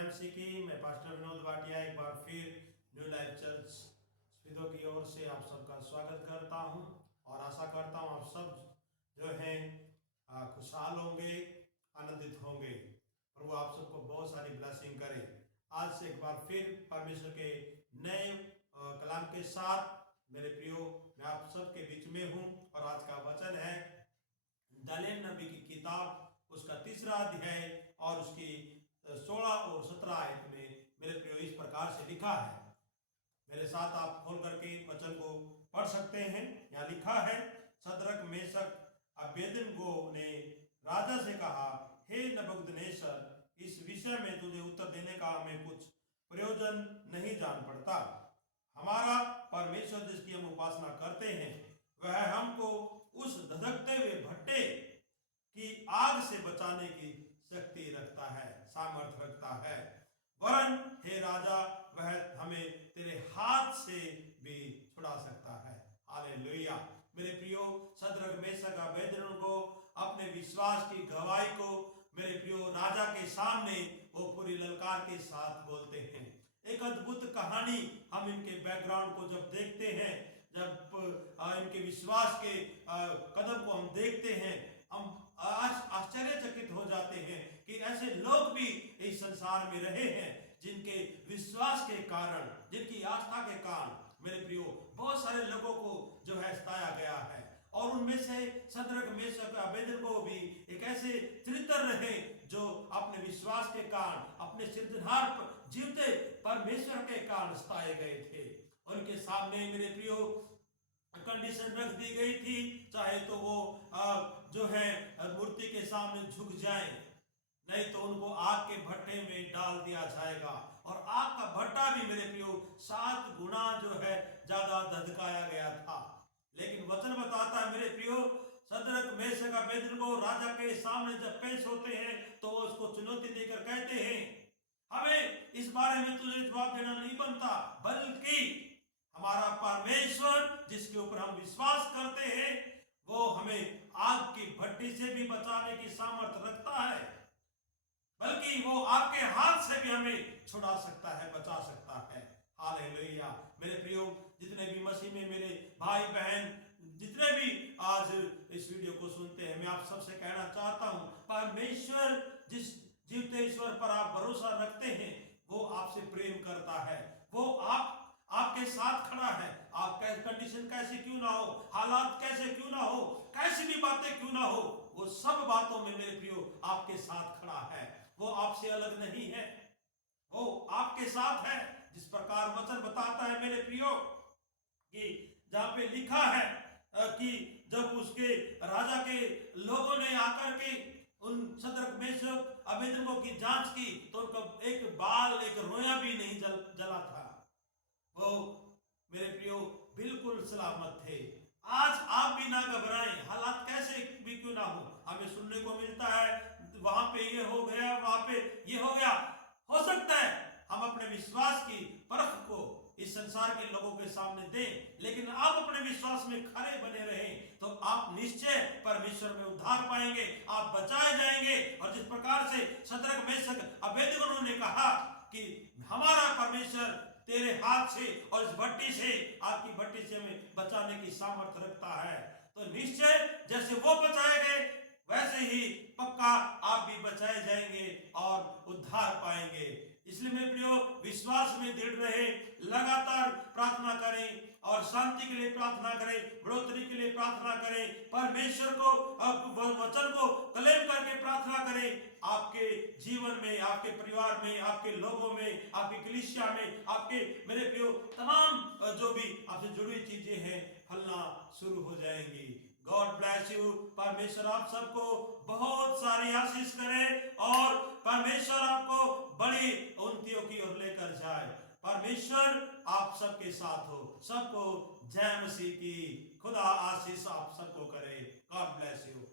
जय मसीह की। मैं पास्टर विनोद भाटिया एक बार फिर न्यू लाइफ चर्च स्पीडो की ओर से आप सबका स्वागत करता हूं और आशा करता हूं आप सब जो हैं खुशहाल होंगे, आनंदित होंगे। प्रभु आप सबको बहुत सारी ब्लेसिंग करे। आज से एक बार फिर परमेश्वर के नए कलाम के साथ मेरे प्रियो मैं आप सबके बीच में हूं और आज का वचन है दानियेल नबी की किताब, उसका 3रा अध्याय और उसकी 16 और 17 आयत में मेरे प्रियो इस प्रकार से लिखा है। मेरे साथ आप खोल करके वचन को पढ़ सकते हैं। यहाँ लिखा है, शद्रक मेशक अबेदनगो ने राजा से कहा, हे नबूकदनेस्सर, इस विषय में तुझे उत्तर देने का हमें कुछ प्रयोजन नहीं जान पड़ता। हमारा परमेश्वर जिसकी हम उपासना करते हैं वह हमको उस धधकते हुए भट्टे की आग से बचाने की शक्ति रखता है, सामर्थ्य रखता है। वरन हे राजा, वह हमें तेरे हाथ से भी छुड़ा सकता है। हालेलुया। मेरे प्रियो, शद्रक मेशक अबेदनगो अपने विश्वास की गवाही को मेरे प्रियो राजा के सामने वो पूरी ललकार के साथ बोलते हैं। एक अद्भुत कहानी हम इनके बैकग्राउंड को जब देखते हैं, जब इनके विश्वास के कदम को हम देखते हैं, हम आश्चर्यचकित हो जाते हैं कि ऐसे लोग भी इस संसार में रहे हैं जिनके विश्वास के कारण, जिनकी आस्था के कारण मेरे प्रियो बहुत सारे लोगों को जो है सताया गया है। और उनमें से शद्रक मेशक अबेदनगो भी एक ऐसे चरित्र रहे जो अपने विश्वास के कारण, अपने सृजनहार जीवते परमेश्वर के कारण सताए गए थे। उनके सामने मेरे प्रियो कंडीशन रख दी गई थी, चाहे तो वो जो है मूर्ति के सामने झुक जाएं, नहीं तो उनको आग के भट्टे में डाल दिया जाएगा। और आग का भट्टा भी मेरे प्रियो 7 गुना जो है ज्यादा धधकाया गया था। लेकिन वचन बताता है मेरे प्रियो, शद्रक मेशक अबेदनगो राजा के सामने जब पेश होते हैं तो वो उसको चुनौती देकर कहते हैं, हमें इस बारे में तुझे जवाब देना नहीं बनता, बल्कि हमारा परमेश्वर जिसके ऊपर हम विश्वास करते हैं वो हमें आग की भट्टी से भी बचाने की सामर्थ्य रखता है, बल्कि वो आपके हाथ से भी हमें छुड़ा सकता है, बचा सकता है। हालेलुया। मेरे प्रियो, जितने भी मसीह में मेरे भाई बहन, जितने भी आज इस वीडियो को सुनते हैं, मैं आप सबसे कहना चाहता हूं, परमेश्वर जिस जीवते ईश्वर पर आप भरोसा रखते हैं वो आपसे प्रेम करता है। वो आपके साथ खड़ा है। आप कंडीशन कैसे क्यों ना हो, हालात कैसे क्यों ना हो, कैसी भी बातें क्यों ना हो, वो सब बातों में मेरे प्रियो आपके साथ खड़ा है। वो आपसे अलग नहीं है, वो आपके साथ है। जिस प्रकार वचन बताता है मेरे प्रियो कि जहां पे लिखा है कि जब उसके राजा के लोगों ने आकर के उन शद्रक मेशक अबेदनगो की जांच की तो उनका एक बाल, एक रोया भी नहीं जला था। वो मेरे प्रियो बिल्कुल सलामत थे। आज आप भी ना घबराएं, हालात कैसे भी क्यों ना हो। हमें सुनने को मिलता है वहां पे ये हो गया, वहां पे ये हो गया। हो सकता है हम अपने विश्वास की परख को इस संसार के लोगों के सामने दें, लेकिन आप अपने विश्वास में खड़े बने रहें तो आप निश्चय परमेश्वर में उद्धार पाएंगे, आप बचाए जाएंगे। और जिस प्रकार से शद्रक मेशक अबेदनगो ने कहा कि हमारा परमेश्वर तेरे हाथ से और इस भट्टी से, आपकी भट्टी से हमें बचाने की सामर्थ्य रखता है, तो निश्चय जैसे वो बचाए गए वैसे ही पक्का आप भी बचाए जाएंगे और उद्धार पाएंगे। इसलिए मेरे प्रियो, विश्वास में दृढ़ रहे, लगातार प्रार्थना करें और शांति के लिए प्रार्थना करें, बढ़ोतरी के लिए प्रार्थना करें, परमेश्वर को वचन को क्लेम करके प्रार्थना करें। आपके जीवन में, आपके परिवार में, आपके लोगों में, आपकी कलीसिया में, आपके मेरे प्रियो तमाम जो भी आपसे जुड़ी हुई चीजें हैं फलना शुरू हो जाएंगी। God bless you. परमेश्वर आप सबको बहुत सारी आशीष करे और परमेश्वर आपको बड़ी उन्नतियों की ओर लेकर जाए। परमेश्वर आप सबके साथ हो। सबको जय मसीह की। खुदा आशीष आप सबको करे। God bless you.